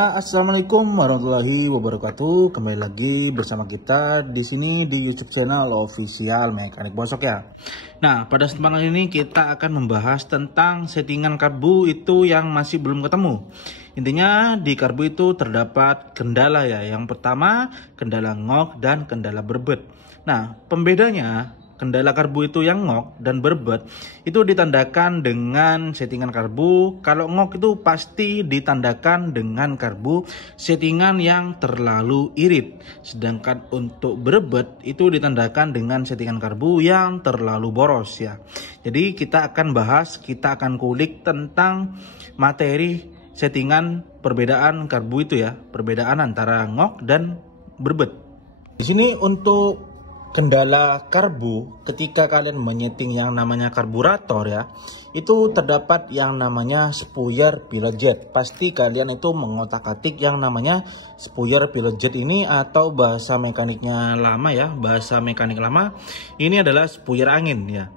Ya, assalamualaikum warahmatullahi wabarakatuh. Kembali lagi bersama kita di sini di YouTube channel Official Mekanik Bosok ya. Nah, pada kesempatan ini kita akan membahas tentang settingan karbu itu yang masih belum ketemu. Intinya di karbu itu terdapat kendala ya. Yang pertama kendala ngok dan kendala berbet. Nah, pembedanya kendala karbu itu yang ngok dan berbet itu ditandakan dengan settingan karbu. Kalau ngok itu pasti ditandakan dengan karbu settingan yang terlalu irit. Sedangkan untuk berbet itu ditandakan dengan settingan karbu yang terlalu boros ya. Jadi kita akan bahas, kita akan kulik tentang materi settingan perbedaan karbu itu ya. Perbedaan antara ngok dan berbet. Di sini untuk kendala karbu ketika kalian menyeting yang namanya karburator ya, itu terdapat yang namanya spuyer pilot jet. Pasti kalian itu mengotak-atik yang namanya spuyer pilot jet ini, atau bahasa mekaniknya lama ya, bahasa mekanik lama ini adalah spuyer angin ya.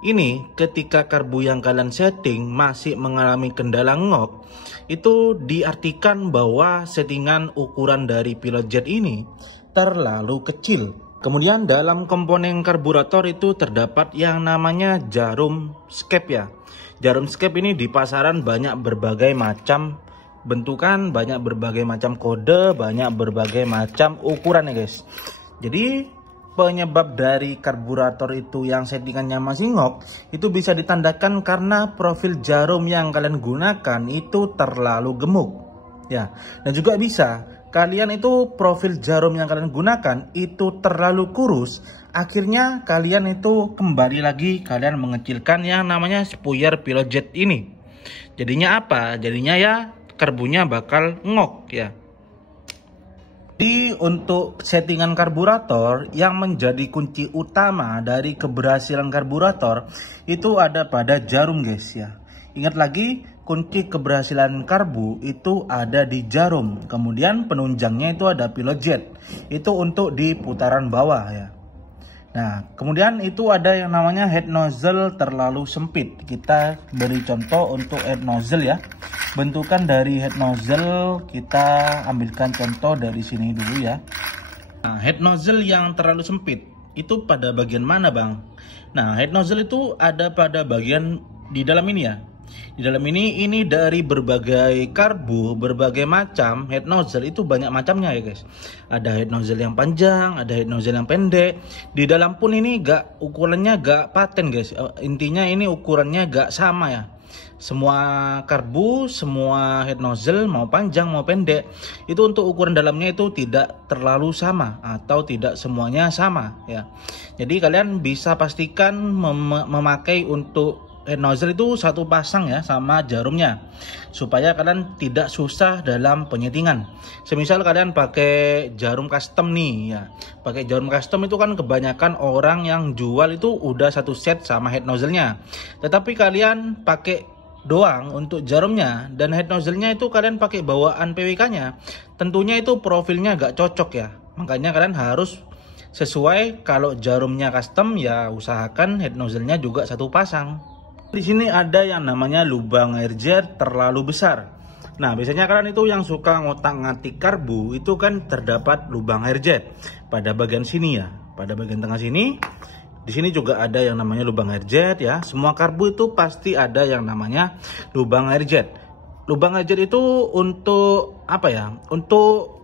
Ini ketika karbu yang kalian setting masih mengalami kendala ngok, itu diartikan bahwa settingan ukuran dari pilot jet ini terlalu kecil. Kemudian dalam komponen karburator itu terdapat yang namanya jarum skep ya. Jarum skep ini di pasaran banyak berbagai macam bentukan, banyak berbagai macam kode, banyak berbagai macam ukuran ya guys. Jadi penyebab dari karburator itu yang settingannya masih ngok itu bisa ditandakan karena profil jarum yang kalian gunakan itu terlalu gemuk ya. Dan juga bisa kalian itu profil jarum yang kalian gunakan itu terlalu kurus, akhirnya kalian itu kembali lagi kalian mengecilkan yang namanya spuyer pilot jet ini. Jadinya apa? Jadinya ya karbunya bakal ngok ya. Jadi untuk settingan karburator yang menjadi kunci utama dari keberhasilan karburator itu ada pada jarum guys ya. Ingat lagi, kunci keberhasilan karbu itu ada di jarum. Kemudian penunjangnya itu ada pilot jet. Itu untuk di putaran bawah ya. Nah, kemudian itu ada yang namanya head nozzle terlalu sempit. Kita beri contoh untuk head nozzle ya. Bentukan dari head nozzle kita ambilkan contoh dari sini dulu ya. Nah, head nozzle yang terlalu sempit itu pada bagian mana, Bang? Nah, head nozzle itu ada pada bagian di dalam ini ya. Di dalam ini dari berbagai karbu, berbagai macam head nozzle itu banyak macamnya ya guys. Ada head nozzle yang panjang, ada head nozzle yang pendek. Di dalam pun ini ukurannya gak paten guys. Intinya ini ukurannya gak sama ya. Semua karbu, semua head nozzle mau panjang mau pendek itu untuk ukuran dalamnya itu tidak terlalu sama atau tidak semuanya sama ya. Jadi kalian bisa pastikan memakai untuk head nozzle itu satu pasang ya sama jarumnya, supaya kalian tidak susah dalam penyetingan. Semisal kalian pakai jarum custom nih ya, pakai jarum custom itu kan kebanyakan orang yang jual itu udah satu set sama head nozzle-nya. Tetapi kalian pakai doang untuk jarumnya dan head nozzle-nya itu kalian pakai bawaan PWK-nya, tentunya itu profilnya gak cocok ya. Makanya kalian harus sesuai, kalau jarumnya custom ya usahakan head nozzle-nya juga satu pasang. Di sini ada yang namanya lubang air jet terlalu besar. Nah, biasanya kalian itu yang suka ngotak-ngatik karbu itu kan terdapat lubang air jet pada bagian sini ya, pada bagian tengah sini. Di sini juga ada yang namanya lubang air jet ya. Semua karbu itu pasti ada yang namanya lubang air jet. Lubang air jet itu untuk apa ya? Untuk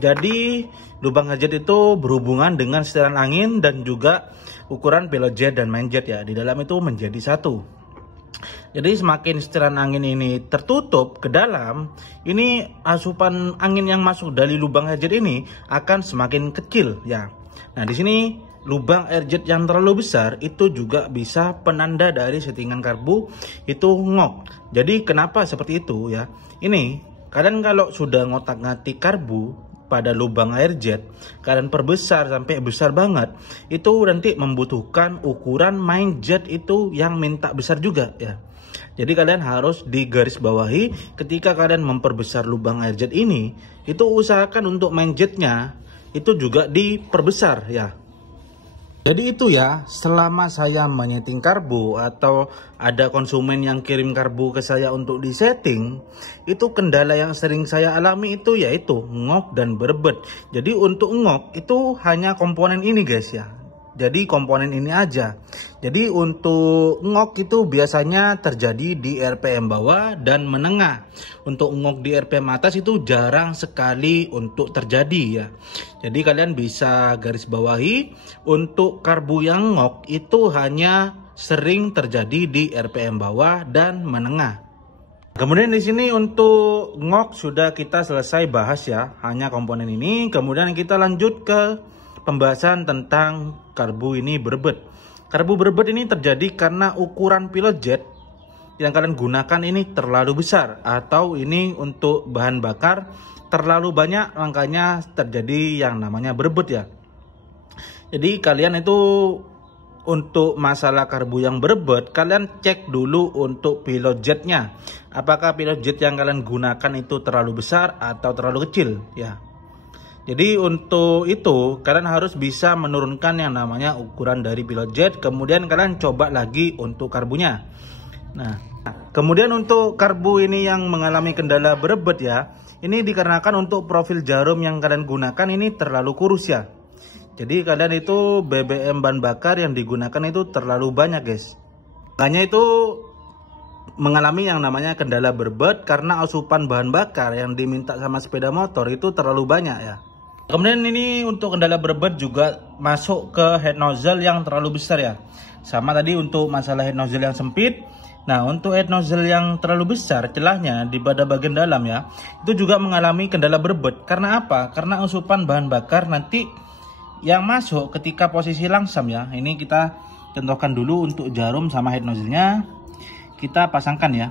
jadi lubang air jet itu berhubungan dengan setelan angin dan juga ukuran pilot jet dan main jet ya. Di dalam itu menjadi satu. Jadi semakin setelan angin ini tertutup ke dalam, ini asupan angin yang masuk dari lubang air jet ini akan semakin kecil ya. Nah, di sini lubang air jet yang terlalu besar itu juga bisa penanda dari settingan karbu itu ngok. Jadi kenapa seperti itu ya? Ini kalian kalau sudah ngotak-ngatik karbu pada lubang air jet, kalian perbesar sampai besar banget, itu nanti membutuhkan ukuran main jet itu yang minta besar juga ya. Jadi kalian harus digarisbawahi ketika kalian memperbesar lubang air jet ini, itu usahakan untuk main jetnya itu juga diperbesar ya. Jadi itu ya, selama saya menyeting karbu atau ada konsumen yang kirim karbu ke saya untuk disetting, itu kendala yang sering saya alami itu yaitu ngok dan berbet. Jadi untuk ngok itu hanya komponen ini guys ya. Jadi komponen ini aja. Jadi untuk ngok itu biasanya terjadi di RPM bawah dan menengah. Untuk ngok di RPM atas itu jarang sekali untuk terjadi ya. Jadi kalian bisa garis bawahi, untuk karbu yang ngok itu hanya sering terjadi di RPM bawah dan menengah. Kemudian di sini untuk ngok sudah kita selesai bahas ya, hanya komponen ini. Kemudian kita lanjut ke pembahasan tentang karbu ini berbet. Karbu berbet ini terjadi karena ukuran pilot jet yang kalian gunakan ini terlalu besar, atau ini untuk bahan bakar terlalu banyak, makanya terjadi yang namanya berbet ya. Jadi kalian itu untuk masalah karbu yang berbet, kalian cek dulu untuk pilot jetnya. Apakah pilot jet yang kalian gunakan itu terlalu besar atau terlalu kecil ya. Jadi untuk itu kalian harus bisa menurunkan yang namanya ukuran dari pilot jet. Kemudian kalian coba lagi untuk karbunya. Nah, kemudian untuk karbu ini yang mengalami kendala berebet ya, ini dikarenakan untuk profil jarum yang kalian gunakan ini terlalu kurus ya. Jadi kalian itu BBM bahan bakar yang digunakan itu terlalu banyak guys. Makanya itu mengalami yang namanya kendala berebet karena asupan bahan bakar yang diminta sama sepeda motor itu terlalu banyak ya. Kemudian ini untuk kendala berebet juga masuk ke head nozzle yang terlalu besar ya. Sama tadi untuk masalah head nozzle yang sempit. Nah untuk head nozzle yang terlalu besar, celahnya di pada bagian dalam ya, itu juga mengalami kendala berebet. Karena apa? Karena asupan bahan bakar nanti yang masuk ketika posisi langsam ya. Ini kita contohkan dulu untuk jarum sama head nozzle-nya. Kita pasangkan ya.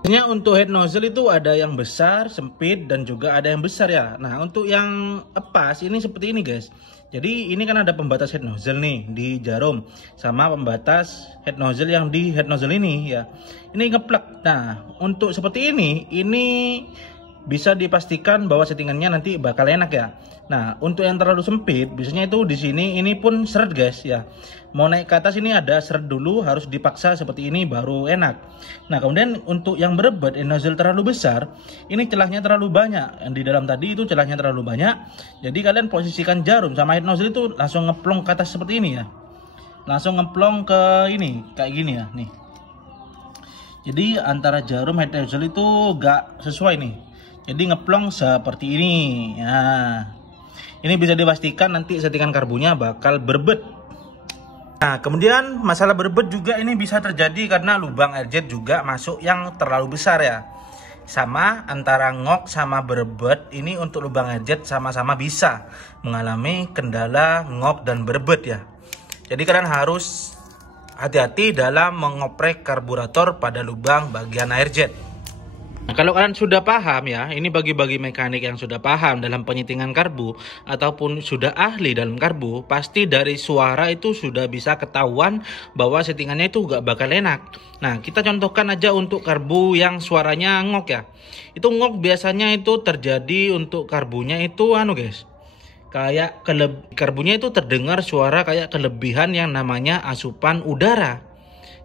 Biasanya untuk head nozzle itu ada yang besar, sempit, dan juga ada yang besar ya. Nah untuk yang pas ini seperti ini guys. Jadi ini kan ada pembatas head nozzle nih di jarum, sama pembatas head nozzle yang di head nozzle ini ya. Ini ngeplek. Nah untuk seperti ini bisa dipastikan bahwa settingannya nanti bakal enak ya. Nah untuk yang terlalu sempit biasanya itu di sini ini pun seret guys ya. Mau naik ke atas ini ada seret dulu, harus dipaksa seperti ini baru enak. Nah kemudian untuk yang berebet nozzle terlalu besar, ini celahnya terlalu banyak. Yang di dalam tadi itu celahnya terlalu banyak. Jadi kalian posisikan jarum sama head nozzle itu langsung ngeplong ke atas seperti ini ya. Langsung ngeplong ke ini kayak gini ya nih. Jadi antara jarum head nozzle itu gak sesuai nih. Jadi ngeplong seperti ini. Nah, ini bisa dipastikan nanti settingan karbunya bakal berbet. Nah, kemudian masalah berbet juga ini bisa terjadi karena lubang air jet juga masuk yang terlalu besar ya. Sama antara ngok sama berbet ini untuk lubang air jet sama-sama bisa mengalami kendala ngok dan berbet ya. Jadi kalian harus hati-hati dalam mengoprek karburator pada lubang bagian air jet. Nah, kalau kalian sudah paham ya, ini bagi-bagi mekanik yang sudah paham dalam penyetingan karbu ataupun sudah ahli dalam karbu, pasti dari suara itu sudah bisa ketahuan bahwa settingannya itu gak bakal enak. Nah, kita contohkan aja untuk karbu yang suaranya ngok ya. Itu ngok biasanya itu terjadi untuk karbunya itu guys. Kayak karbunya itu terdengar suara kayak kelebihan yang namanya asupan udara.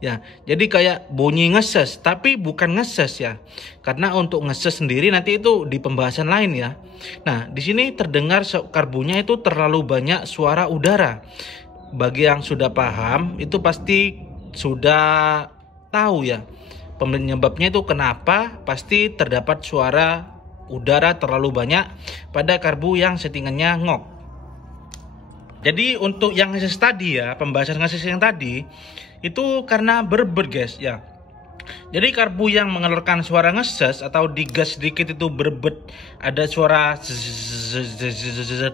Ya, jadi kayak bunyi ngeses, tapi bukan ngeses ya. Karena untuk ngeses sendiri nanti itu di pembahasan lain ya. Nah, di sini terdengar karbunya itu terlalu banyak suara udara. Bagi yang sudah paham, itu pasti sudah tahu ya. Penyebabnya itu kenapa pasti terdapat suara udara terlalu banyak pada karbu yang settingannya ngok. Jadi untuk yang ngeses tadi ya, pembahasan ngeses yang tadi itu karena berebet guys ya. Jadi karbu yang mengeluarkan suara ngeses atau digas sedikit itu berebet, ada suara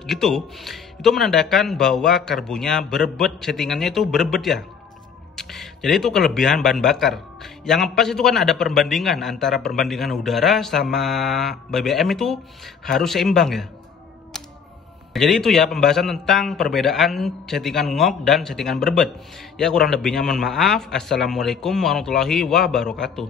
gitu, itu menandakan bahwa karbunya berebet, settingannya itu berebet ya. Jadi itu kelebihan bahan bakar. Yang pas itu kan ada perbandingan antara perbandingan udara sama BBM itu harus seimbang ya. Jadi itu ya pembahasan tentang perbedaan settingan ngok dan settingan berebet. Ya kurang lebihnya mohon maaf. Assalamualaikum warahmatullahi wabarakatuh.